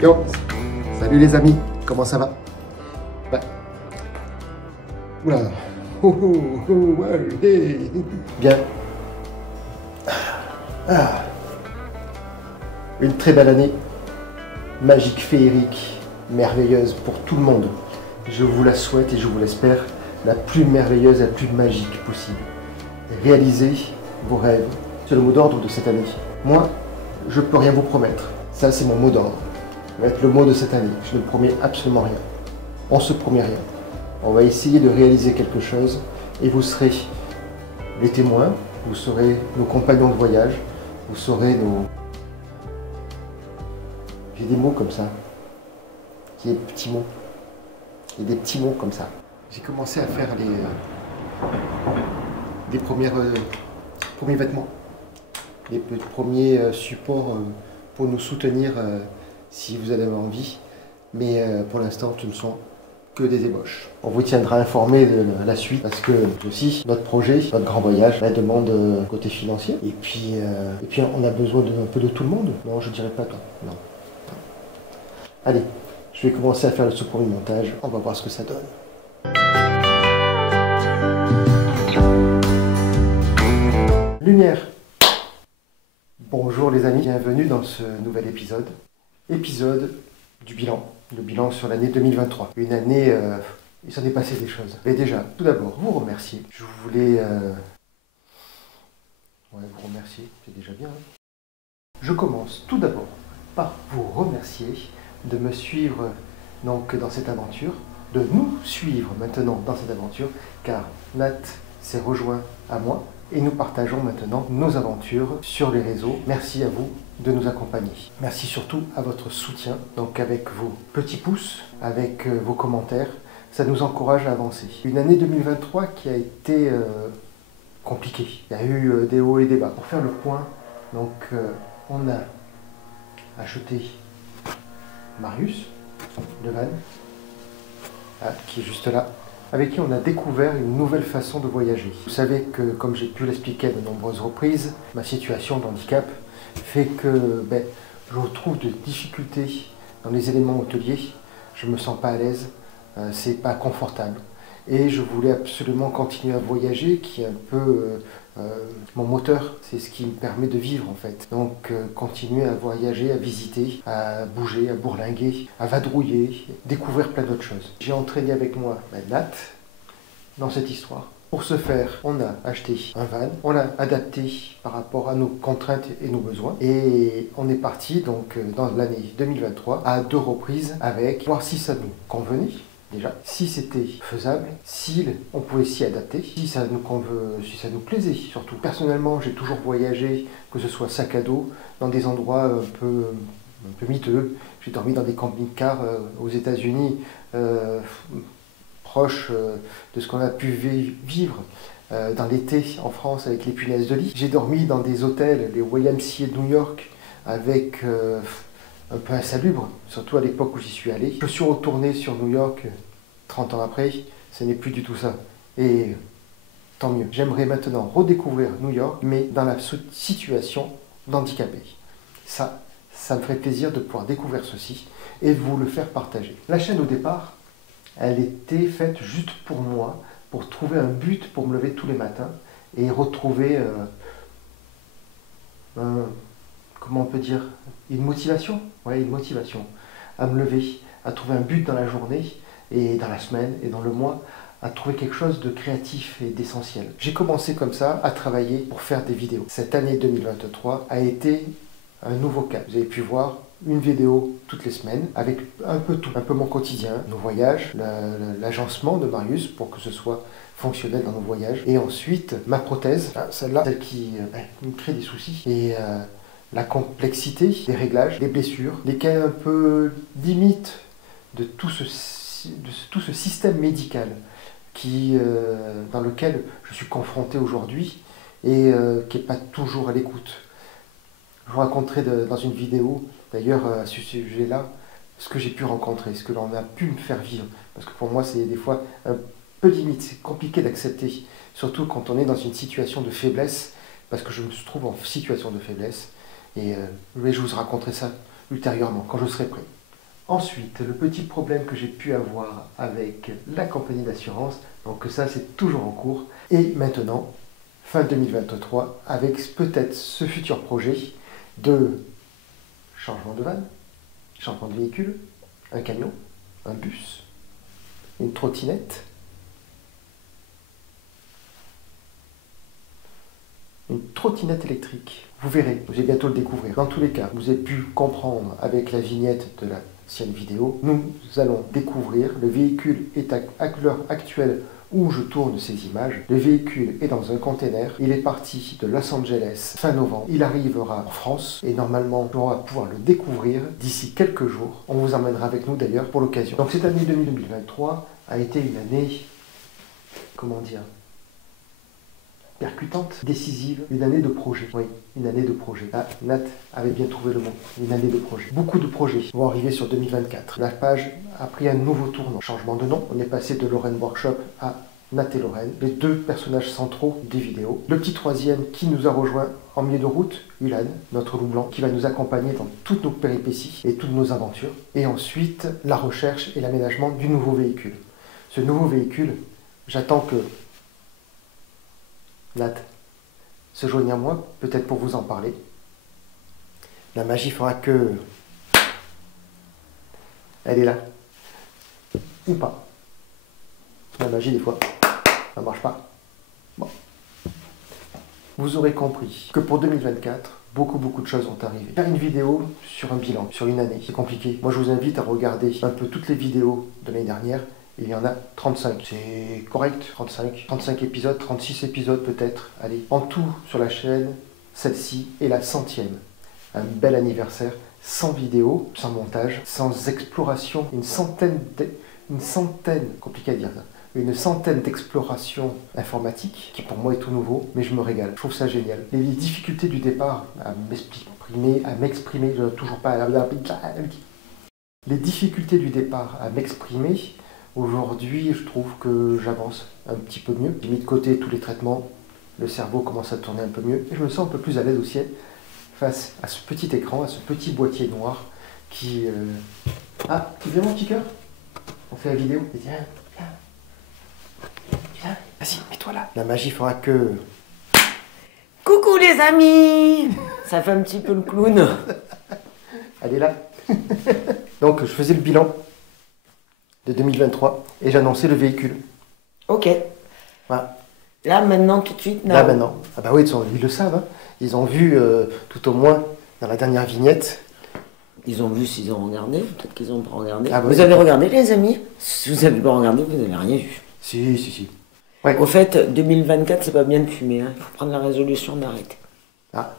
Yo, salut les amis, comment ça va? Bah. Oula, ouais, hey. Bien. Ah. Une très belle année, magique, féerique, merveilleuse pour tout le monde. Je vous la souhaite et je vous l'espère, la plus merveilleuse, la plus magique possible. Réalisez vos rêves, c'est le mot d'ordre de cette année. Moi, je ne peux rien vous promettre. Ça, c'est mon mot d'ordre. Ça va être le mot de cette année. Je ne promets absolument rien. On se promet rien. On va essayer de réaliser quelque chose et vous serez les témoins, vous serez nos compagnons de voyage, vous serez nos... J'ai des mots comme ça. Il y a des petits mots. Il y a des petits mots comme ça. J'ai commencé à faire des premiers vêtements, les premiers supports pour nous soutenir si vous avez envie. Mais pour l'instant, ce ne sont que des ébauches. On vous tiendra informé de la suite parce que aussi notre projet, notre grand voyage, la demande côté financier. Et puis on a besoin un peu de tout le monde. Non, je dirais pas tout. Non. Allez, je vais commencer à faire le premier montage. On va voir ce que ça donne. Lumière. Bonjour les amis, bienvenue dans ce nouvel épisode. Épisode du bilan. Le bilan sur l'année 2023. Une année, il s'en est passé des choses. Mais déjà, tout d'abord, vous remercier. Je voulais vous remercier, c'est déjà bien. Hein. Je commence tout d'abord par vous remercier de me suivre donc, dans cette aventure, de nous suivre maintenant dans cette aventure, car Nat s'est rejoint à moi et nous partageons maintenant nos aventures sur les réseaux. Merci à vous de nous accompagner. Merci surtout à votre soutien, donc avec vos petits pouces, avec vos commentaires, ça nous encourage à avancer. Une année 2023 qui a été compliquée. Il y a eu des hauts et des bas. Pour faire le point, donc on a acheté Marius, le van, qui est juste là, avec qui on a découvert une nouvelle façon de voyager. Vous savez que, comme j'ai pu l'expliquer à de nombreuses reprises, ma situation d'handicap fait que je retrouve de difficultés dans les éléments hôteliers. Je ne me sens pas à l'aise, c'est pas confortable. Et je voulais absolument continuer à voyager, qui est un peu mon moteur. C'est ce qui me permet de vivre en fait. Donc continuer à voyager, à visiter, à bouger, à bourlinguer, à vadrouiller, découvrir plein d'autres choses. J'ai entraîné avec moi Nat dans cette histoire. Pour ce faire, on a acheté un van, on l'a adapté par rapport à nos contraintes et nos besoins. Et on est parti donc dans l'année 2023 à 2 reprises avec voir si ça nous convenait. Déjà, si c'était faisable, si on pouvait s'y adapter, si ça nous plaisait surtout. Personnellement, j'ai toujours voyagé, que ce soit sac à dos, dans des endroits un peu miteux. J'ai dormi dans des camping-cars aux États-Unis, proches de ce qu'on a pu vivre dans l'été en France avec les punaises de lit. J'ai dormi dans des hôtels, les YMCA de New York, avec... un peu insalubre, surtout à l'époque où j'y suis allé. Je suis retourné sur New York 30 ans après, ce n'est plus du tout ça. Et tant mieux. J'aimerais maintenant redécouvrir New York, mais dans la situation d'handicapé. Ça me ferait plaisir de pouvoir découvrir ceci et de vous le faire partager. La chaîne au départ, elle était faite juste pour moi, pour trouver un but pour me lever tous les matins et retrouver comment on peut dire, une motivation, une motivation à me lever, à trouver un but dans la journée et dans la semaine et dans le mois, à trouver quelque chose de créatif et d'essentiel. J'ai commencé comme ça à travailler pour faire des vidéos. Cette année 2023 a été un nouveau cap. Vous avez pu voir une vidéo toutes les semaines avec un peu tout, un peu mon quotidien, nos voyages, l'agencement de Marius pour que ce soit fonctionnel dans nos voyages et ensuite ma prothèse, celle-là, celle qui me crée des soucis et la complexité des réglages, des blessures, les cas un peu limites de tout ce système médical dans lequel je suis confronté aujourd'hui et qui n'est pas toujours à l'écoute. Je vous raconterai dans une vidéo, d'ailleurs, à ce sujet-là, ce que j'ai pu rencontrer, ce que l'on a pu me faire vivre. Parce que pour moi, c'est des fois un peu limite, c'est compliqué d'accepter, surtout quand on est dans une situation de faiblesse, parce que je me trouve en situation de faiblesse. Et je vous raconterai ça ultérieurement, quand je serai prêt. Ensuite, le petit problème que j'ai pu avoir avec la compagnie d'assurance, donc ça c'est toujours en cours. Et maintenant, fin 2023, avec peut-être ce futur projet de changement de vanne, changement de véhicule, un camion, un bus, une trottinette, une trottinette électrique. Vous verrez, vous allez bientôt le découvrir. Dans tous les cas, vous avez pu comprendre avec la vignette de l'ancienne vidéo, nous allons découvrir, le véhicule est à l'heure actuelle où je tourne ces images. Le véhicule est dans un container, il est parti de Los Angeles fin novembre, il arrivera en France et normalement on va pouvoir le découvrir d'ici quelques jours. On vous emmènera avec nous d'ailleurs pour l'occasion. Donc cette année 2023 a été une année, comment dire, percutante, décisive, une année de projet. Oui, une année de projet. Ah, Nat avait bien trouvé le mot. Une année de projet. Beaucoup de projets vont arriver sur 2024. La page a pris un nouveau tournant. Changement de nom. On est passé de Lorraine Workshop à Nat et Lorraine, les deux personnages centraux des vidéos. Le petit troisième qui nous a rejoint en milieu de route, Ulan, notre loup blanc, qui va nous accompagner dans toutes nos péripéties et toutes nos aventures. Et ensuite, la recherche et l'aménagement du nouveau véhicule. Ce nouveau véhicule, j'attends que Nat se joigne à moi, peut-être pour vous en parler. La magie fera que... Elle est là. Ou pas. La magie, des fois, ça ne marche pas. Bon. Vous aurez compris que pour 2024, beaucoup de choses vont arriver. Faire une vidéo sur un bilan, sur une année, c'est compliqué. Moi, je vous invite à regarder un peu toutes les vidéos de l'année dernière. Il y en a 35. C'est correct, 35. 35 épisodes, 36 épisodes peut-être. Allez, en tout sur la chaîne, celle-ci est la 100e. Un bel anniversaire, sans vidéo, sans montage, sans exploration. Une centaine, compliqué à dire ça, une centaine d'explorations informatiques, qui pour moi est tout nouveau, mais je me régale. Je trouve ça génial. Et les difficultés du départ à m'exprimer, je n'ai toujours pas... Les difficultés du départ à m'exprimer, aujourd'hui, je trouve que j'avance un petit peu mieux. J'ai mis de côté tous les traitements, le cerveau commence à tourner un peu mieux, et je me sens un peu plus à l'aise aussi face à ce petit écran, à ce petit boîtier noir qui... Ah, tu veux mon petit cœur? On fait la vidéo. Viens, viens, vas-y, mets-toi là. La magie fera que... Coucou les amis. Ça fait un petit peu le clown. Elle est là. Donc, je faisais le bilan de 2023 et j'annonçais le véhicule. Ok. Voilà. Là, maintenant, tout de suite, non. Là, maintenant. Ah bah oui, ils le savent. Hein. Ils ont vu, tout au moins, dans la dernière vignette. Ils ont vu s'ils ont regardé. Peut-être qu'ils n'ont pas regardé. Ah bah vous oui, avez regardé, les amis? Si vous n'avez pas regardé, vous n'avez rien vu. Si. Ouais. Au fait, 2024, c'est pas bien de fumer. Hein. Il faut prendre la résolution d'arrêter. Ah,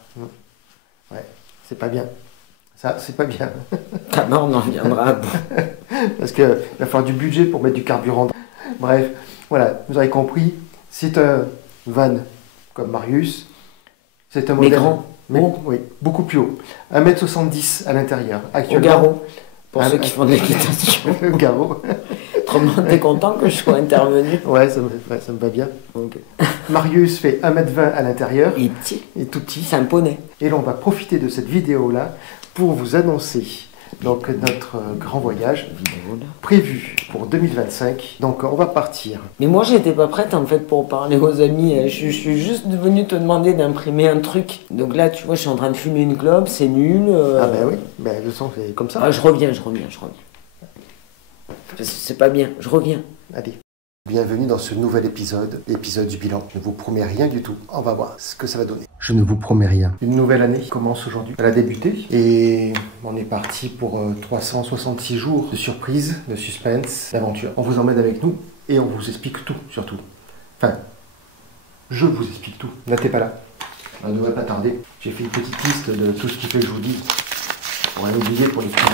ouais, c'est pas bien. Ça, c'est pas bien. Ah non, on en reviendra. Parce qu'il va falloir du budget pour mettre du carburant. Bref, voilà, vous avez compris. C'est un van comme Marius. C'est un modèle. Mais grand. Mais, oui, beaucoup plus haut. 1m70 à l'intérieur. Au garrot. Pour ceux qui font de l'équitation. Le garrot. Autrement, t'es content que je sois intervenu? Ouais, ça me va bien. Okay. Marius fait 1m20 à l'intérieur. Il est petit. Il est tout petit. C'est un poney. Et là, on va profiter de cette vidéo-là pour vous annoncer donc, notre grand voyage prévu pour 2025. Donc, on va partir. Mais moi, j'étais pas prête en fait pour parler aux amis. Je suis juste venue te demander d'imprimer un truc. Donc là, tu vois, je suis en train de fumer une clope, c'est nul. Ah ben oui, ben, le son fait comme ça. Ah, je reviens. C'est pas bien, je reviens. Allez. Bienvenue dans ce nouvel épisode du bilan. Je ne vous promets rien du tout. On va voir ce que ça va donner. Je ne vous promets rien. Une nouvelle année commence aujourd'hui. Elle a débuté et on est parti pour 366 jours de surprise, de suspense, d'aventure. On vous emmène avec nous et on vous explique tout, surtout. Enfin, je vous explique tout. Là, t'es pas là. On ne devrait pas tarder. J'ai fait une petite liste de tout ce qui fait que je vous dis pour rien oublier pour les suivis.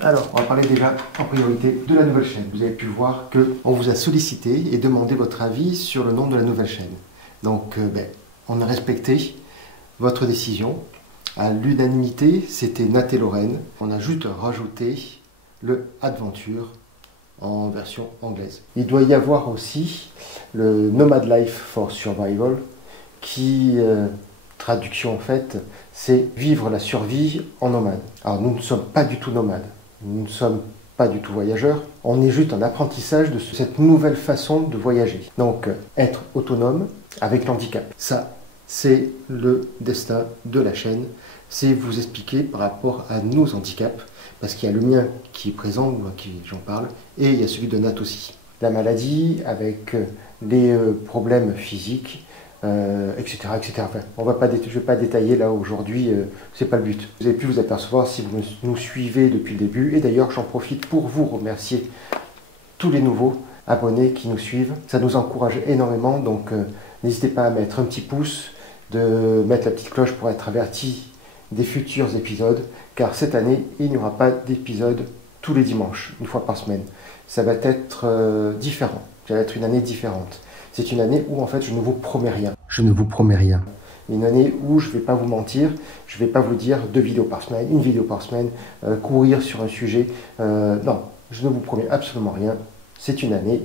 Alors, on va parler déjà en priorité de la nouvelle chaîne. Vous avez pu voir qu'on vous a sollicité et demandé votre avis sur le nom de la nouvelle chaîne. Donc, on a respecté votre décision. À l'unanimité, c'était Nat et Lorraine. On a juste rajouté le Adventure en version anglaise. Il doit y avoir aussi le Nomad Life for Survival qui traduction en fait, c'est vivre la survie en nomade. Alors nous ne sommes pas du tout nomades, nous ne sommes pas du tout voyageurs, on est juste en apprentissage de cette nouvelle façon de voyager. Donc être autonome avec l'handicap, ça c'est le destin de la chaîne, c'est vous expliquer par rapport à nos handicaps, parce qu'il y a le mien qui est présent, ou qui j'en parle, et il y a celui de Nat aussi. La maladie avec les problèmes physiques, etc., etc. Enfin, je ne vais pas détailler là aujourd'hui, c'est pas le but. Vous avez pu vous apercevoir si vous nous suivez depuis le début, et d'ailleurs j'en profite pour vous remercier tous les nouveaux abonnés qui nous suivent. Ça nous encourage énormément, donc n'hésitez pas à mettre un petit pouce, de mettre la petite cloche pour être averti des futurs épisodes, car cette année, il n'y aura pas d'épisode tous les dimanches, une fois par semaine. Ça va être différent, ça va être une année différente. C'est une année où en fait je ne vous promets rien. Je ne vous promets rien. Une année où je ne vais pas vous mentir, je ne vais pas vous dire 2 vidéos par semaine, une vidéo par semaine, courir sur un sujet. Non, je ne vous promets absolument rien. C'est une année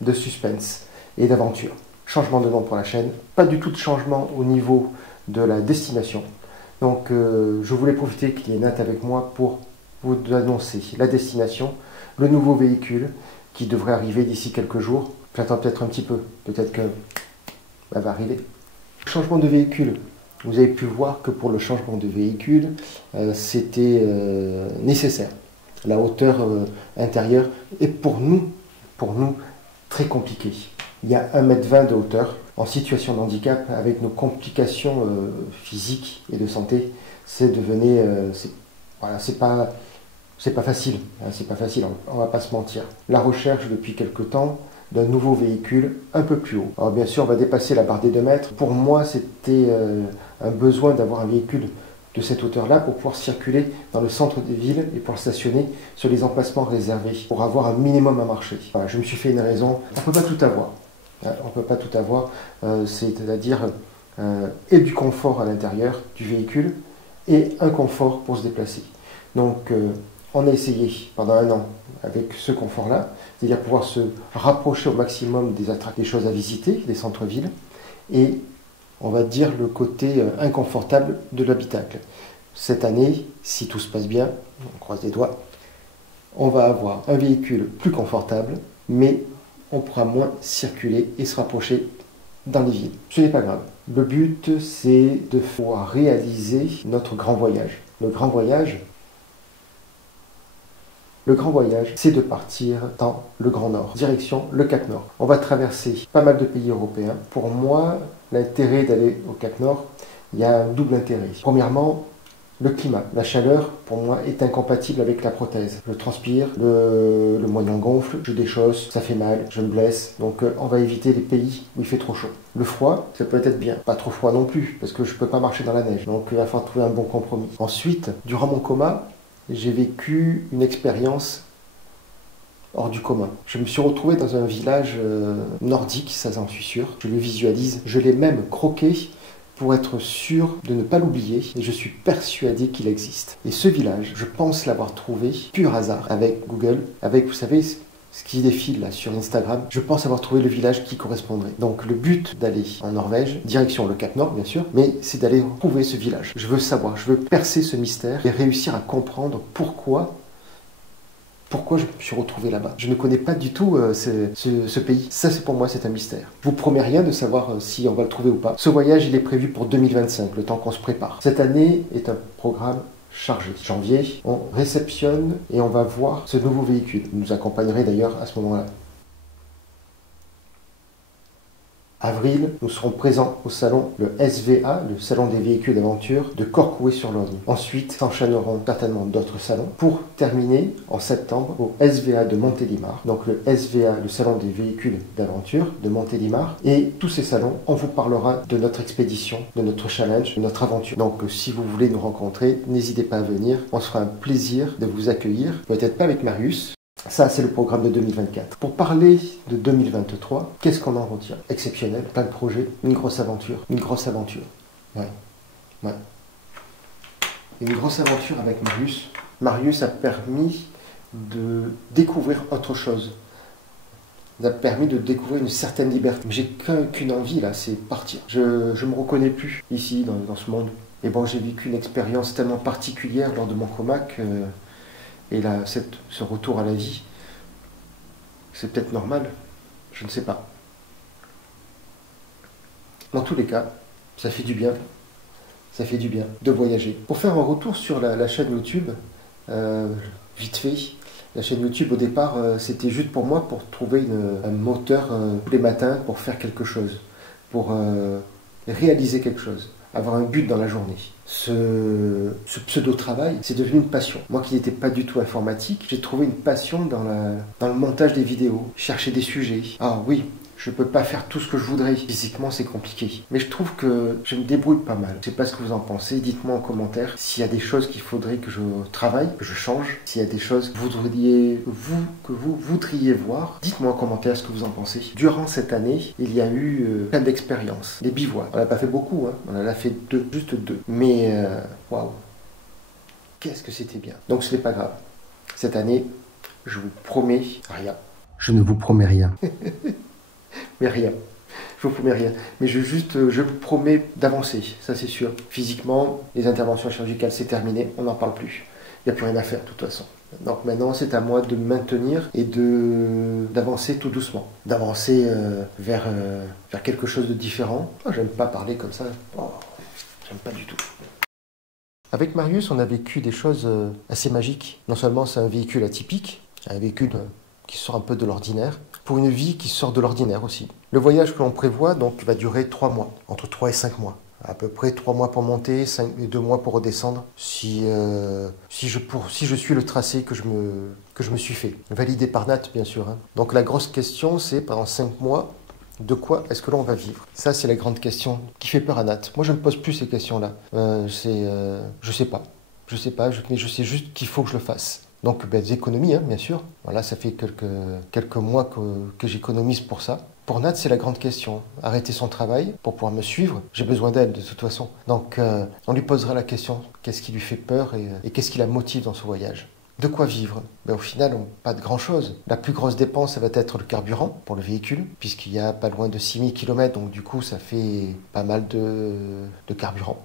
de suspense et d'aventure. Changement de nom pour la chaîne, pas du tout de changement au niveau de la destination. Donc je voulais profiter qu'il y ait Nat avec moi pour vous annoncer la destination, le nouveau véhicule qui devrait arriver d'ici quelques jours. J'attends peut-être un petit peu, peut-être que ça va arriver. Changement de véhicule. Vous avez pu voir que pour le changement de véhicule, c'était nécessaire. La hauteur intérieure est pour nous très compliquée. Il y a 1,20 m de hauteur. En situation de handicap, avec nos complications physiques et de santé, c'est devenu, voilà, c'est pas facile. Hein, c'est pas facile, on va pas se mentir. La recherche depuis quelque temps d'un nouveau véhicule un peu plus haut. Alors bien sûr, on va dépasser la barre des 2 mètres. Pour moi, c'était un besoin d'avoir un véhicule de cette hauteur-là pour pouvoir circuler dans le centre des villes et pouvoir stationner sur les emplacements réservés, pour avoir un minimum à marcher. Voilà, je me suis fait une raison. On ne peut pas tout avoir. On ne peut pas tout avoir, c'est-à-dire et du confort à l'intérieur du véhicule et un confort pour se déplacer. Donc on a essayé pendant 1 an avec ce confort-là, c'est-à-dire pouvoir se rapprocher au maximum des choses à visiter, des centres-villes, et on va dire le côté inconfortable de l'habitacle. Cette année, si tout se passe bien, on croise les doigts, on va avoir un véhicule plus confortable, mais on pourra moins circuler et se rapprocher dans les villes. Ce n'est pas grave. Le but, c'est de pouvoir réaliser notre grand voyage. Le grand voyage, c'est de partir dans le Grand Nord, direction le Cap Nord. On va traverser pas mal de pays européens. Pour moi, l'intérêt d'aller au Cap Nord, il y a un double intérêt. Premièrement, le climat, la chaleur, pour moi, est incompatible avec la prothèse. Je transpire, le moignon gonfle, je déchausse, ça fait mal, je me blesse. Donc on va éviter les pays où il fait trop chaud. Le froid, ça peut être bien. Pas trop froid non plus, parce que je ne peux pas marcher dans la neige. Donc il va falloir trouver un bon compromis. Ensuite, durant mon coma, j'ai vécu une expérience hors du commun. Je me suis retrouvé dans un village nordique, ça j'en suis sûr. Je le visualise. Je l'ai même croqué pour être sûr de ne pas l'oublier, et je suis persuadé qu'il existe. Et ce village, je pense l'avoir trouvé pur hasard avec Google, avec, vous savez, ce qui défile là sur Instagram. Je pense avoir trouvé le village qui correspondrait. Donc le but d'aller en Norvège, direction le Cap Nord bien sûr, mais c'est d'aller trouver ce village. Je veux savoir, je veux percer ce mystère et réussir à comprendre pourquoi je me suis retrouvé là-bas. Je ne connais pas du tout ce pays. Ça, c'est pour moi, c'est un mystère. Je vous promets rien de savoir si on va le trouver ou pas. Ce voyage, il est prévu pour 2025, le temps qu'on se prépare. Cette année est un programme chargé. Janvier, on réceptionne et on va voir ce nouveau véhicule. Vous nous accompagnerez d'ailleurs à ce moment-là. Avril, nous serons présents au salon, le SVA, le salon des véhicules d'aventure de Corcouët-sur-Logne. Ensuite, s'enchaîneront certainement d'autres salons pour terminer en septembre au SVA de Montélimar. Donc le SVA, le salon des véhicules d'aventure de Montélimar. Et tous ces salons, on vous parlera de notre expédition, de notre challenge, de notre aventure. Donc si vous voulez nous rencontrer, n'hésitez pas à venir. On se fera un plaisir de vous accueillir. Peut-être pas avec Marius. Ça, c'est le programme de 2024. Pour parler de 2023, qu'est-ce qu'on en retient? Exceptionnel, plein de projets, une grosse aventure. Une grosse aventure. Ouais. Une grosse aventure avec Marius. Marius a permis de découvrir autre chose. m'a permis de découvrir une certaine liberté. Mais j'ai qu'une envie là, c'est partir. Je me reconnais plus ici, dans ce monde. Et bon, j'ai vécu une expérience tellement particulière lors de mon coma et là, ce retour à la vie, c'est peut-être normal, je ne sais pas. Dans tous les cas, ça fait du bien. Ça fait du bien de voyager. Pour faire un retour sur la chaîne YouTube, vite fait, la chaîne YouTube au départ, c'était juste pour moi, pour trouver un moteur tous les matins pour faire quelque chose, pour réaliser quelque chose, avoir un but dans la journée. Ce pseudo-travail, c'est devenu une passion. Moi qui n'étais pas du tout informatique, j'ai trouvé une passion dans le montage des vidéos, chercher des sujets. Ah oui, je peux pas faire tout ce que je voudrais. Physiquement, c'est compliqué. Mais je trouve que je me débrouille pas mal. Je sais pas ce que vous en pensez. Dites-moi en commentaire s'il y a des choses qu'il faudrait que je travaille, que je change. S'il y a des choses que vous voudriez voir. Dites-moi en commentaire ce que vous en pensez. Durant cette année, il y a eu plein d'expériences. Des bivouacs. On n'a pas fait beaucoup, hein. On en a fait juste deux. Mais, waouh. Qu'est-ce que c'était bien. Donc ce n'est pas grave. Cette année, je vous promets rien. Je ne vous promets rien. Mais rien. Je vous promets rien. Mais je vous promets d'avancer, ça c'est sûr. Physiquement, les interventions chirurgicales, c'est terminé, on n'en parle plus. Il n'y a plus rien à faire de toute façon. Donc maintenant, c'est à moi de me maintenir et d'avancer tout doucement. D'avancer vers quelque chose de différent. Oh, j'aime pas parler comme ça. Oh, j'aime pas du tout. Avec Marius, on a vécu des choses assez magiques. Non seulement c'est un véhicule atypique, un véhicule qui sort un peu de l'ordinaire, pour une vie qui sort de l'ordinaire aussi. Le voyage que l'on prévoit donc va durer 3 mois, entre 3 et 5 mois. À peu près 3 mois pour monter, 2 mois pour redescendre, si je suis le tracé que je me suis fait. Validé par Nat, bien sûr. Hein. Donc la grosse question, c'est pendant 5 mois, de quoi est-ce que l'on va vivre? Ça, c'est la grande question qui fait peur à Nat. Moi, je ne me pose plus ces questions-là. Je sais pas. Je sais pas, mais je sais juste qu'il faut que je le fasse. Donc des économies, hein, bien sûr. Voilà, ça fait quelques mois que j'économise pour ça. Pour Nat, c'est la grande question. Arrêter son travail pour pouvoir me suivre. J'ai besoin d'elle de toute façon. Donc on lui posera la question, qu'est-ce qui lui fait peur et qu'est-ce qui la motive dans ce voyage? De quoi vivre? Ben, au final, pas de grand-chose. La plus grosse dépense, ça va être le carburant pour le véhicule, puisqu'il y a pas loin de 6000 km, donc du coup, ça fait pas mal de carburant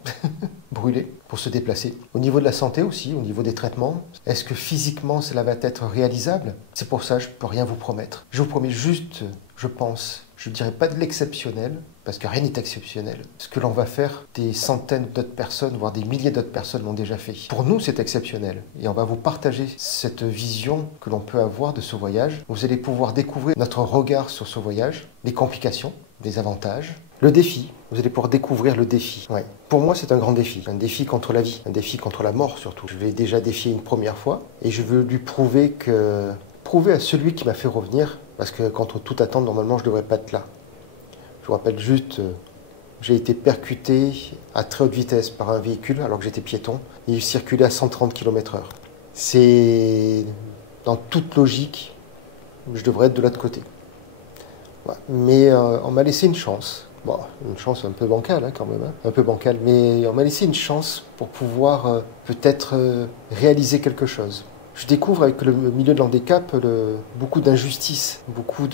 brûlé pour se déplacer. Au niveau de la santé aussi, au niveau des traitements, est-ce que physiquement, cela va être réalisable? C'est pour ça que je ne peux rien vous promettre. Je vous promets juste, je pense, je ne dirais pas de l'exceptionnel, parce que rien n'est exceptionnel. Ce que l'on va faire, des centaines d'autres personnes, voire des milliers d'autres personnes l'ont déjà fait. Pour nous, c'est exceptionnel. Et on va vous partager cette vision que l'on peut avoir de ce voyage. Vous allez pouvoir découvrir notre regard sur ce voyage, les complications, les avantages, le défi. Vous allez pouvoir découvrir le défi. Ouais. Pour moi, c'est un grand défi. Un défi contre la vie. Un défi contre la mort, surtout. Je l'ai déjà défié une première fois. Et je veux lui prouver à celui qui m'a fait revenir, parce que contre toute attente, normalement, je ne devrais pas être là. Je vous rappelle juste, j'ai été percuté à très haute vitesse par un véhicule alors que j'étais piéton. Il circulait à 130 km/h. C'est dans toute logique, je devrais être de l'autre côté. Ouais. Mais on m'a laissé une chance. Bon, une chance un peu bancale hein, quand même, hein. Un peu bancale, mais on m'a laissé une chance pour pouvoir peut-être réaliser quelque chose. Je découvre avec le milieu de l'handicap beaucoup d'injustice, beaucoup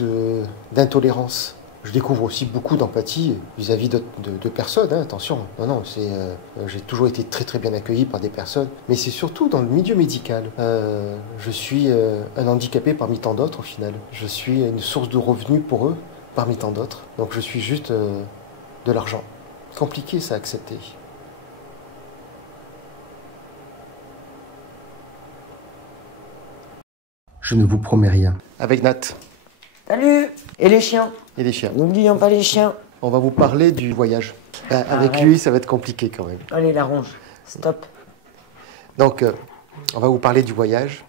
d'intolérance. Je découvre aussi beaucoup d'empathie vis-à-vis de personnes, hein, attention. Non, j'ai toujours été très très bien accueilli par des personnes, mais c'est surtout dans le milieu médical. Je suis un handicapé parmi tant d'autres au final. Je suis une source de revenus pour eux parmi tant d'autres. Donc je suis juste de l'argent. Compliqué ça à accepter. Je ne vous promets rien. Avec Nat. Salut! Et les chiens? Et les chiens. N'oublions pas les chiens. On va vous parler du voyage. Avec lui, ça va être compliqué quand même. Allez, la ronge. Stop. Donc, on va vous parler du voyage.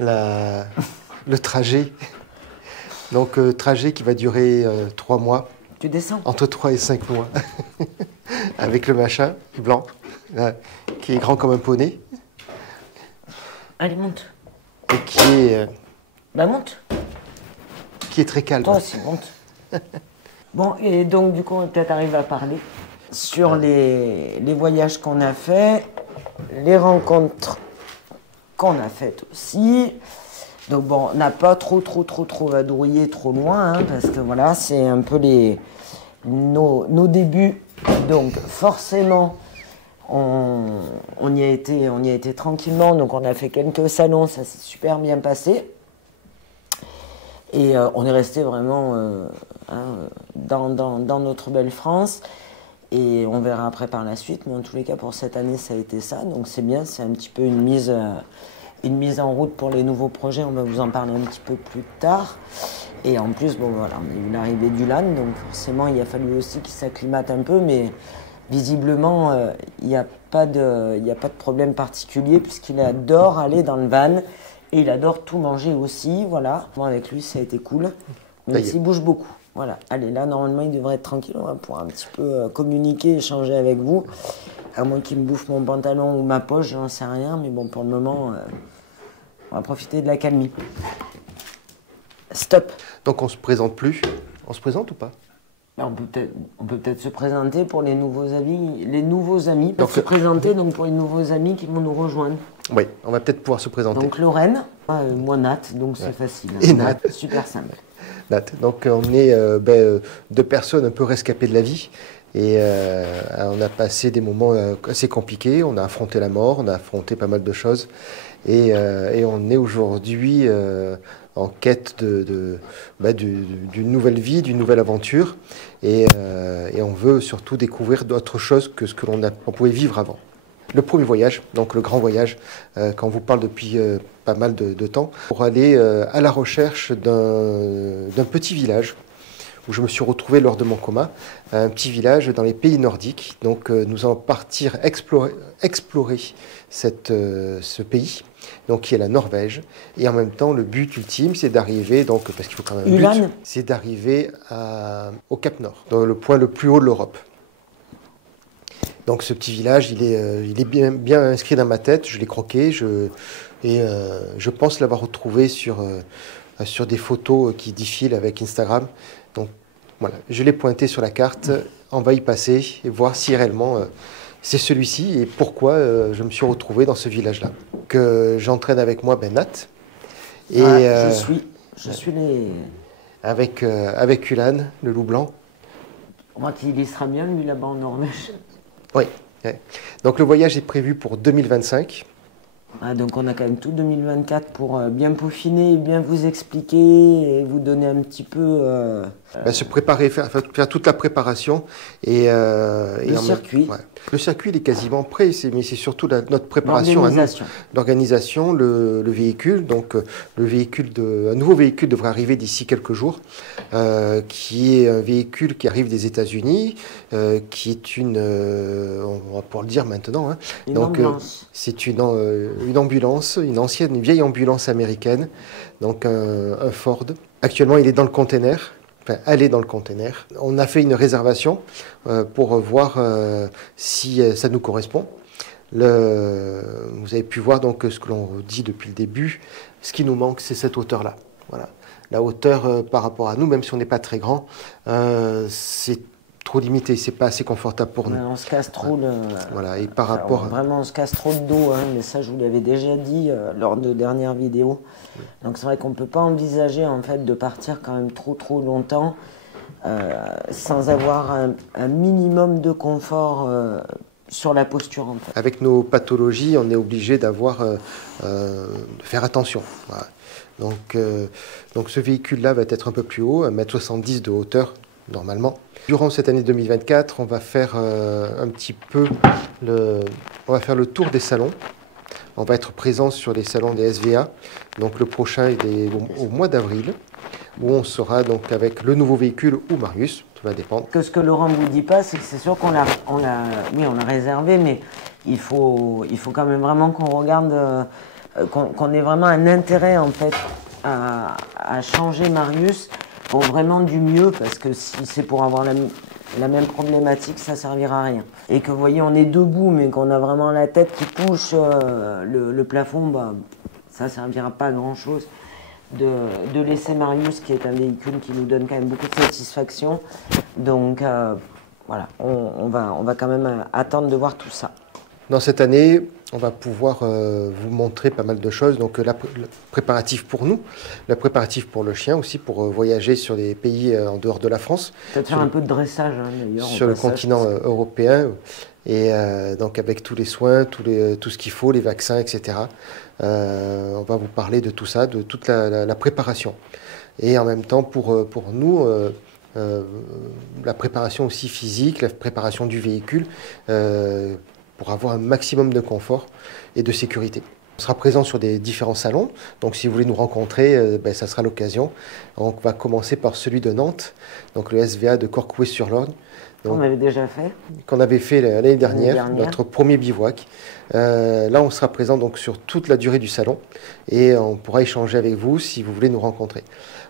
Le trajet. Donc, trajet qui va durer 3 mois. Tu descends? Entre 3 et 5 mois. Avec le machin blanc, là, qui est grand comme un poney. Allez, monte. Et qui est... Bah, monte. Qui est très calme. Toi aussi, monte. Bon, et donc, du coup, on va peut-être arriver à parler sur les voyages qu'on a faits, les rencontres qu'on a faites aussi, Donc bon, on n'a pas trop vadrouillé trop loin, hein, parce que voilà, c'est un peu nos débuts. Donc forcément, on y a été tranquillement, donc on a fait quelques salons, ça s'est super bien passé. Et on est resté vraiment dans notre belle France. Et on verra après par la suite, mais en tous les cas pour cette année ça a été ça, donc c'est bien, c'est un petit peu une mise en route pour les nouveaux projets, on va vous en parler un petit peu plus tard. Et en plus, bon voilà, on a eu l'arrivée du LAN, donc forcément il a fallu aussi qu'il s'acclimate un peu, mais visiblement il n'y a pas de problème particulier puisqu'il adore aller dans le van et il adore tout manger aussi, voilà. Moi avec lui ça a été cool, mais il bouge beaucoup. Voilà, allez, là, normalement, il devrait être tranquille. On va pouvoir un petit peu communiquer, échanger avec vous. À moins qu'il me bouffe mon pantalon ou ma poche, j'en sais rien. Mais bon, pour le moment, on va profiter de la calmie. Stop. Donc, on se présente plus. On se présente ou pas? On peut peut-être se présenter pour les nouveaux amis. Les nouveaux amis peuvent se présenter donc pour les nouveaux amis qui vont nous rejoindre. Oui, on va peut-être pouvoir se présenter. Donc, Lorraine, moi, Nat, donc c'est facile. Et Nat. Super simple. Donc on est deux personnes un peu rescapées de la vie et on a passé des moments assez compliqués, on a affronté la mort, on a affronté pas mal de choses et on est aujourd'hui en quête d'une nouvelle vie, d'une nouvelle aventure et on veut surtout découvrir d'autres choses que ce que on pouvait vivre avant. Le premier voyage, donc le grand voyage, quand on vous parle depuis pas mal de temps, pour aller à la recherche d'un petit village où je me suis retrouvé lors de mon coma, un petit village dans les pays nordiques. Donc nous allons partir explorer ce pays, donc qui est la Norvège. Et en même temps, le but ultime, c'est d'arriver, donc parce qu'il faut quand même un but, c'est d'arriver au Cap Nord, dans le point le plus haut de l'Europe. Donc ce petit village, il est bien inscrit dans ma tête, je l'ai croqué, je pense l'avoir retrouvé sur des photos qui défilent avec Instagram. Donc voilà, je l'ai pointé sur la carte, on va y passer et voir si réellement c'est celui-ci et pourquoi je me suis retrouvé dans ce village-là. Que j'entraîne avec moi Nat. Et, je suis les... Avec Ulan, le loup blanc. Moi, il y sera bien, lui, là-bas en Norvège. Oui. Donc le voyage est prévu pour 2025. Donc on a quand même tout 2024 pour bien peaufiner, bien vous expliquer et vous donner un petit peu... se préparer, faire toute la préparation. Et, le circuit. Le circuit il est quasiment prêt, mais c'est surtout notre préparation à nous. L'organisation, le véhicule. Donc un nouveau véhicule devrait arriver d'ici quelques jours, qui est un véhicule qui arrive des États-Unis, qui est on va pouvoir le dire maintenant. Hein. Une ambulance. C'est une ambulance, une vieille ambulance américaine, donc un Ford. Actuellement, il est dans le container. Enfin, elle est dans le container. On a fait une réservation pour voir si ça nous correspond. Vous avez pu voir donc ce que l'on dit depuis le début. Ce qui nous manque, c'est cette hauteur-là. Voilà. La hauteur par rapport à nous, même si on n'est pas très grand, c'est trop limité, c'est pas assez confortable pour nous. On se casse trop le... Voilà, et par rapport... Vraiment, on se casse trop le dos, hein, mais ça, je vous l'avais déjà dit lors de dernières vidéos. Oui. Donc c'est vrai qu'on ne peut pas envisager, en fait, de partir quand même trop longtemps sans avoir un minimum de confort sur la posture, en fait. Avec nos pathologies, on est obligé de faire attention. Voilà. Donc ce véhicule-là va être un peu plus haut, 1,70 m de hauteur, normalement. Durant cette année 2024, on va faire on va faire le tour des salons. On va être présent sur les salons des SVA. Donc le prochain est au mois d'avril, où on sera donc avec le nouveau véhicule ou Marius, tout va dépendre. Ce que Laurent ne vous dit pas, c'est que c'est sûr qu'on a réservé, mais il faut quand même vraiment qu'on regarde, qu'on ait vraiment un intérêt en fait à changer Marius pour vraiment du mieux, parce que si c'est pour avoir la même problématique, ça ne servira à rien. Et que vous voyez, on est debout, mais qu'on a vraiment la tête qui touche le plafond, ça ne servira pas à grand-chose de laisser Marius, qui est un véhicule qui nous donne quand même beaucoup de satisfaction. Donc voilà, on va quand même attendre de voir tout ça. Dans cette année, on va pouvoir vous montrer pas mal de choses. Donc le préparatif pour nous, le préparatif pour le chien aussi, pour voyager sur des pays en dehors de la France. Peut-être faire un peu de dressage d'ailleurs. Sur le continent européen. Et donc avec tous les soins, tout ce qu'il faut, les vaccins, etc. On va vous parler de tout ça, de toute la préparation. Et en même temps, pour nous, la préparation aussi physique, la préparation du véhicule, pour avoir un maximum de confort et de sécurité. On sera présent sur des différents salons, donc si vous voulez nous rencontrer, ça sera l'occasion. On va commencer par celui de Nantes, donc le SVA de Corcouët-sur-Lorne. On avait déjà fait. Qu'on avait fait l'année dernière, notre premier bivouac. Là, on sera présent donc sur toute la durée du salon et on pourra échanger avec vous si vous voulez nous rencontrer.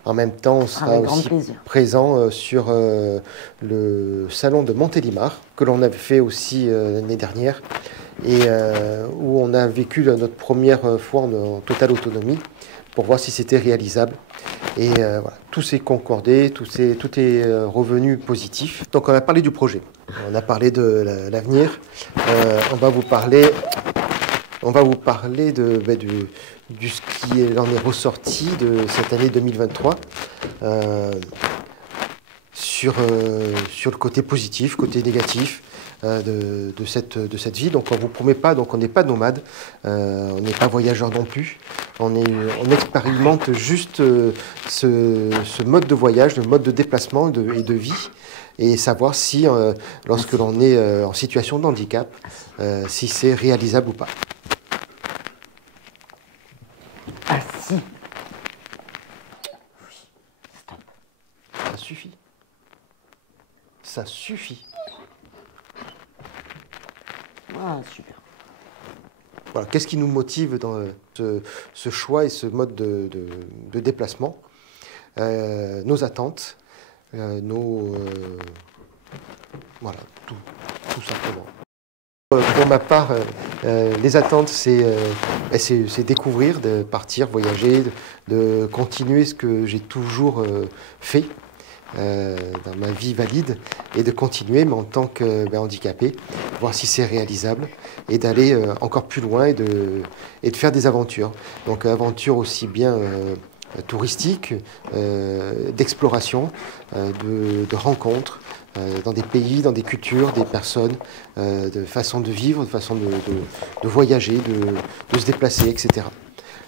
En même temps, on sera aussi présent sur le salon de Montélimar, que l'on avait fait aussi l'année dernière, et où on a vécu notre première fois en totale autonomie pour voir si c'était réalisable. Et voilà, tout s'est concordé, tout est revenu positif. Donc on a parlé du projet, on a parlé de l'avenir, on va vous parler de ce qui en est ressorti de cette année 2023 sur le côté positif, côté négatif. De cette vie. Donc on ne vous promet pas, donc on n'est pas nomade, on n'est pas voyageur non plus. On expérimente juste ce mode de voyage, le mode de déplacement et de vie, et savoir si, lorsque l'on est en situation de handicap, si c'est réalisable ou pas. Ah si. Stop. Ça suffit. Ça suffit. Ah, super. Voilà, qu'est-ce qui nous motive dans ce choix et ce mode de déplacement? Nos attentes, voilà, tout simplement. Pour ma part, les attentes, c'est découvrir, de partir, voyager, de continuer ce que j'ai toujours fait dans ma vie valide, et de continuer, mais en tant que handicapé, voir si c'est réalisable, et d'aller encore plus loin et de faire des aventures. Donc aventures aussi bien touristiques, d'exploration, de rencontres, dans des pays, dans des cultures, des personnes, de façon de vivre, de façon de voyager, de se déplacer, etc.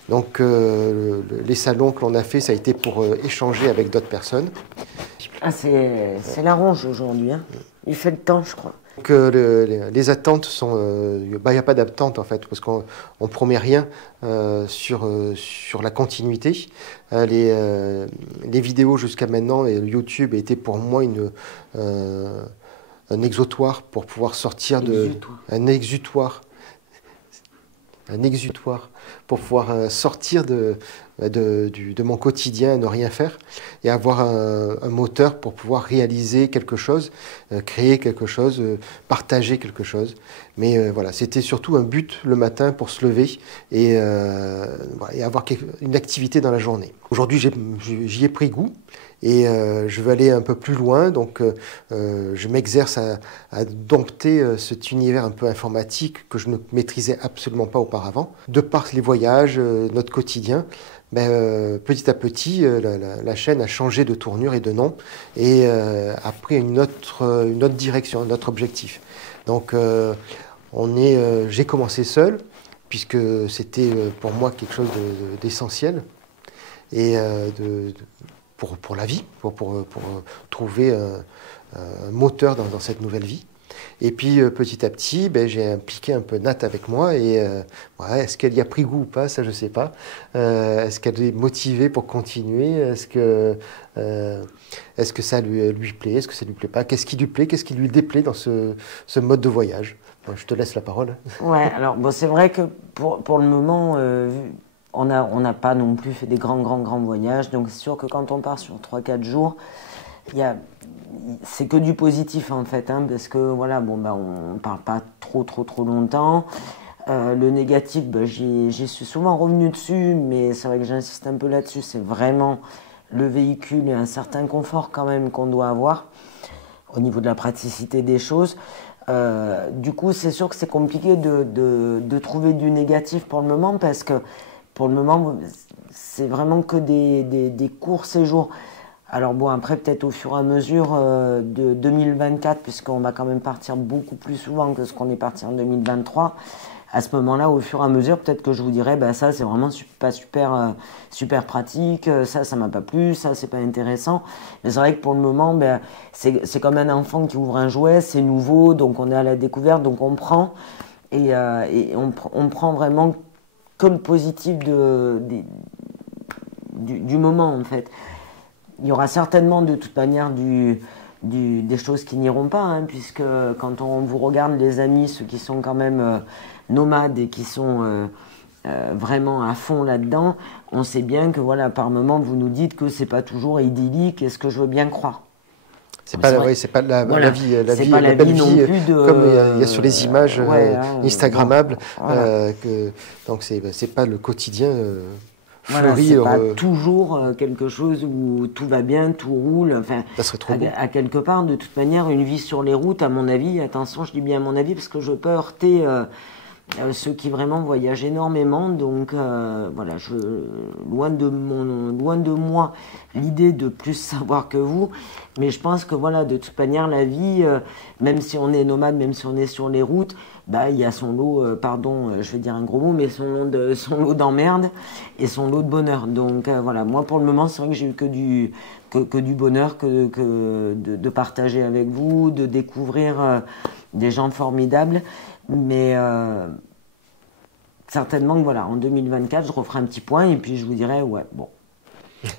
Donc les salons que l'on a fait, ça a été pour échanger avec d'autres personnes. Ah, c'est la ronge aujourd'hui, hein. Il fait le temps, je crois. Donc les attentes sont... Il n'y a pas d'attente en fait, parce qu'on ne promet rien sur la continuité. Les vidéos jusqu'à maintenant, et YouTube était pour moi un exutoire pour pouvoir sortir un exutoire pour pouvoir sortir de mon quotidien, ne rien faire, et avoir un moteur pour pouvoir réaliser quelque chose, créer quelque chose, partager quelque chose. Mais voilà, c'était surtout un but le matin pour se lever et avoir une activité dans la journée. Aujourd'hui, j'y ai pris goût. Et je veux aller un peu plus loin, donc je m'exerce à dompter cet univers un peu informatique que je ne maîtrisais absolument pas auparavant. De par les voyages, notre quotidien, petit à petit, la chaîne a changé de tournure et de nom, et a pris une autre direction, un autre objectif. Donc j'ai commencé seul, puisque c'était pour moi quelque chose d'essentiel, et pour la vie, pour trouver un moteur dans cette nouvelle vie. Et puis petit à petit, j'ai impliqué un peu Nat avec moi, et est-ce qu'elle y a pris goût ou pas, ça je ne sais pas. Est-ce qu'elle est motivée pour continuer? Est-ce que ça lui plaît? Est-ce que ça lui plaît pas? Qu'est-ce qui lui plaît? Qu'est-ce qui lui déplaît dans ce mode de voyage? Je te laisse la parole. Ouais, alors c'est vrai que pour le moment, on n'a pas non plus fait des grands voyages, donc c'est sûr que quand on part sur 3-4 jours, c'est que du positif en fait, hein, parce que voilà, on ne parle pas trop longtemps. Le négatif, j'y suis souvent revenu dessus, mais c'est vrai que j'insiste un peu là-dessus, c'est vraiment le véhicule et un certain confort quand même qu'on doit avoir au niveau de la praticité des choses. Du coup, c'est sûr que c'est compliqué de trouver du négatif pour le moment parce que pour le moment, c'est vraiment que des courts séjours. Alors bon, après peut-être au fur et à mesure de 2024, puisqu'on va quand même partir beaucoup plus souvent que ce qu'on est parti en 2023. À ce moment-là, au fur et à mesure, peut-être que je vous dirai, bah ça c'est vraiment pas super pratique, ça m'a pas plu, ça c'est pas intéressant. Mais c'est vrai que pour le moment, ben, c'est comme un enfant qui ouvre un jouet, c'est nouveau, donc on est à la découverte, donc on prend et on prend vraiment que le positif du moment en fait. Il y aura certainement de toute manière des choses qui n'iront pas, hein, puisque quand on vous regarde les amis, ceux qui sont quand même nomades et qui sont vraiment à fond là-dedans, on sait bien que voilà, par moment vous nous dites que c'est pas toujours idyllique, et ce que je veux bien croire. C'est pas la vie, la belle vie comme il y a sur les images instagrammables. Voilà. Donc c'est pas le quotidien. Voilà, c'est pas toujours quelque chose où tout va bien, tout roule. Enfin, ça serait trop beau. À quelque part, de toute manière, une vie sur les routes, à mon avis, attention, je dis bien à mon avis, parce que je peux heurter ceux qui vraiment voyagent énormément. Donc voilà, loin de moi l'idée de plus savoir que vous, mais je pense que voilà, de toute manière, la vie, même si on est nomade, même si on est sur les routes, bah, il y a son lot, je vais dire un gros mot, mais son lot d'emmerde et son lot de bonheur. Donc voilà, moi pour le moment, c'est vrai que j'ai eu que du bonheur, de partager avec vous, de découvrir des gens formidables. Mais certainement que voilà, en 2024, je referai un petit point et puis je vous dirai, ouais, bon,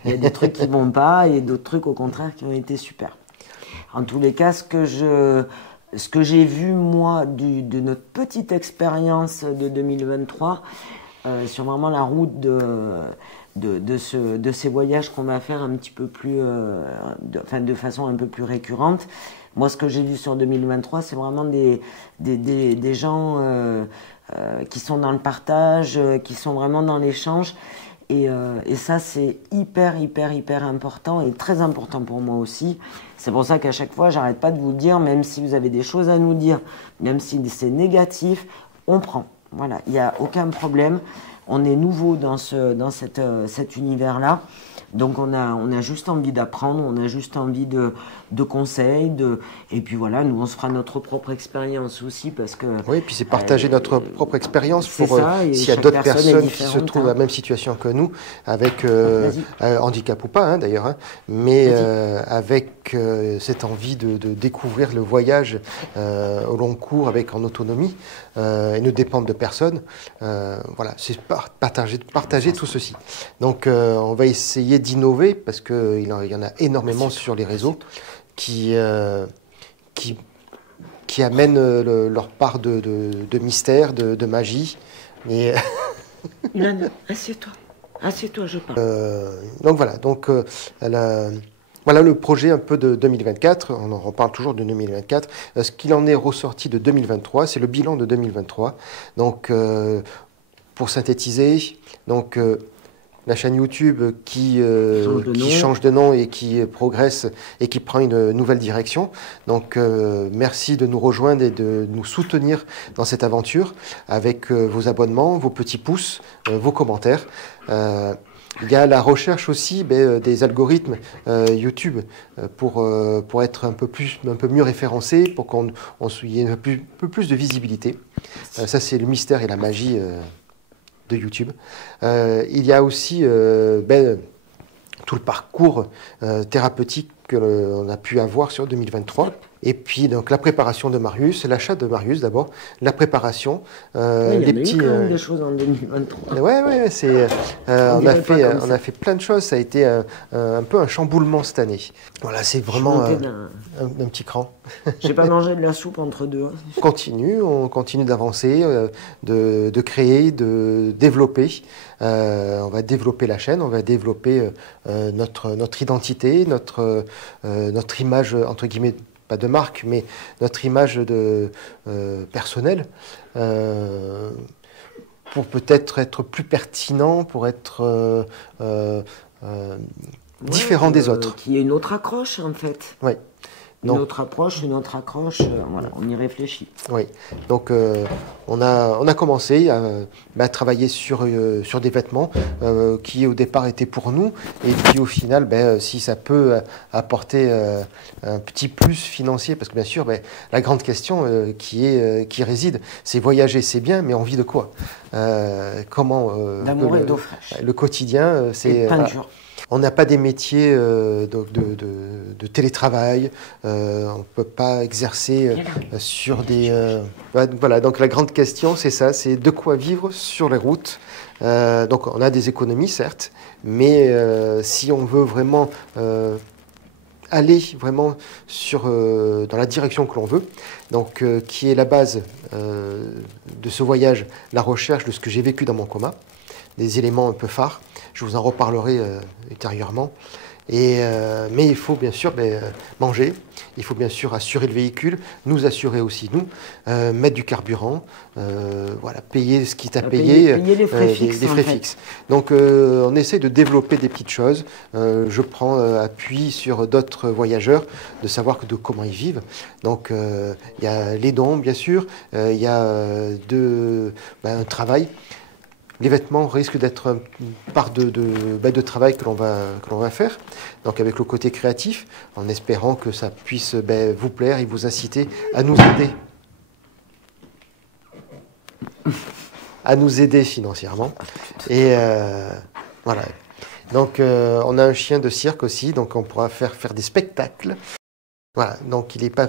il y a des trucs qui vont pas et d'autres trucs au contraire qui ont été super. En tous les cas, ce que j'ai vu, moi, de notre petite expérience de 2023, sur vraiment la route de ces voyages qu'on va faire un petit peu plus, de façon un peu plus récurrente. Moi, ce que j'ai vu sur 2023, c'est vraiment des gens qui sont dans le partage, qui sont vraiment dans l'échange. Et ça, c'est hyper important et très important pour moi aussi. C'est pour ça qu'à chaque fois, j'arrête pas de vous dire, même si vous avez des choses à nous dire, même si c'est négatif, on prend. Voilà, il n'y a aucun problème. On est nouveau dans cet univers-là. Donc on a juste envie d'apprendre, on a juste envie de conseils, et puis voilà, nous on se fera notre propre expérience aussi parce que... Oui, et puis c'est partager notre propre expérience pour s'il y a d'autres personnes qui se trouvent dans la même situation que nous, avec handicap ou pas hein, d'ailleurs, hein, mais avec cette envie de découvrir le voyage au long cours en autonomie et ne dépendre de personne. Voilà, c'est partager tout ceci. Donc on va essayer d'innover parce qu'il y en a énormément sur les réseaux qui amènent leur part de mystère, de magie. Et Ilan, assieds-toi, je parle. Donc voilà, voilà le projet un peu de 2024, on en reparle toujours de 2024. Ce qu'il en est ressorti de 2023, c'est le bilan de 2023. Donc pour synthétiser, donc la chaîne YouTube qui change de nom et qui progresse et qui prend une nouvelle direction. Donc merci de nous rejoindre et de nous soutenir dans cette aventure avec vos abonnements, vos petits pouces, vos commentaires. Il y a la recherche aussi des algorithmes YouTube pour être un peu mieux référencé, pour qu'on y ait un peu plus de visibilité. Ça c'est le mystère et la magie de YouTube. Il y a aussi tout le parcours thérapeutique que l'on a pu avoir sur 2023. Et puis donc la préparation de Marius, l'achat de Marius d'abord, la préparation, les petits. Il y a eu quand même des choses en 2023. Ouais, on a fait plein de choses. Ça a été un peu un chamboulement cette année. Voilà, c'est vraiment un petit cran. J'ai pas mangé de la soupe entre deux. On continue d'avancer, de créer, de développer. On va développer la chaîne, on va développer notre identité, notre image entre guillemets. Pas de marque, mais notre image personnelle, pour peut-être être plus pertinent, pour être différent des autres. Qu'il y ait une autre accroche, en fait. Oui. Une autre approche, une autre accroche, voilà, on y réfléchit. Oui, donc on a commencé à travailler sur des vêtements qui au départ étaient pour nous, et puis au final, si ça peut apporter un petit plus financier, parce que bien sûr, la grande question qui réside, c'est voyager, c'est bien, mais on vit de quoi? Comment D'amour et d'eau fraîche. Le quotidien, c'est... peinture. On n'a pas des métiers de télétravail, on ne peut pas exercer sur des... voilà, donc la grande question, c'est ça, c'est de quoi vivre sur les routes. Donc on a des économies, certes, mais si on veut vraiment aller vraiment dans la direction que l'on veut, donc qui est la base de ce voyage, la recherche de ce que j'ai vécu dans mon coma, des éléments un peu phares. Je vous en reparlerai ultérieurement. Mais il faut bien sûr manger, il faut bien sûr assurer le véhicule, nous assurer aussi nous, mettre du carburant, voilà, payer ce qui t'a payé, payer les frais fixes. Les frais fixes. Donc on essaie de développer des petites choses. Je prends appui sur d'autres voyageurs, de savoir de comment ils vivent. Donc il y a les dons bien sûr, il y a un travail. Les vêtements risquent d'être une part de travail que l'on va faire, donc avec le côté créatif, en espérant que ça puisse vous plaire et vous inciter à nous aider. À nous aider financièrement. Et voilà. Donc on a un chien de cirque aussi, donc on pourra faire des spectacles. Voilà, donc il n'est pas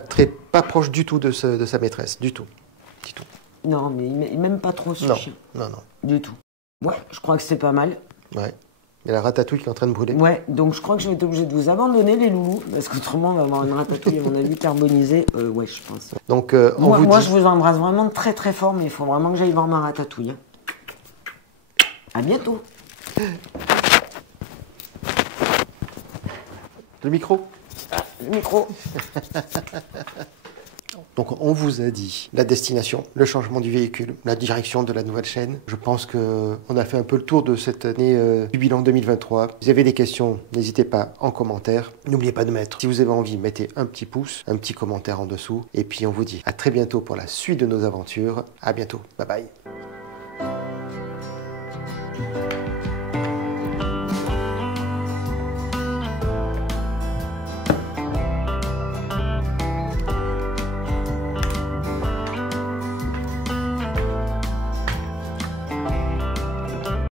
proche du tout de sa maîtresse, du tout. Du tout. Non, mais il m'aime pas trop ce chien. Non. Du tout. Ouais, je crois que c'est pas mal. Ouais. Il y a la ratatouille qui est en train de brûler. Ouais, donc je crois que je vais être obligé de vous abandonner, les loulous, parce qu'autrement, on va avoir une ratatouille, à mon avis, carbonisée. Ouais, je pense. Donc, moi, je vous embrasse vraiment très très fort, mais il faut vraiment que j'aille voir ma ratatouille. À bientôt. Le micro. Le micro. Donc on vous a dit la destination, le changement du véhicule, la direction de la nouvelle chaîne. Je pense qu'on a fait un peu le tour de cette année du bilan 2023. Si vous avez des questions, n'hésitez pas en commentaire. N'oubliez pas de mettre, si vous avez envie, mettez un petit pouce, un petit commentaire en dessous. Et puis on vous dit à très bientôt pour la suite de nos aventures. À bientôt. Bye bye.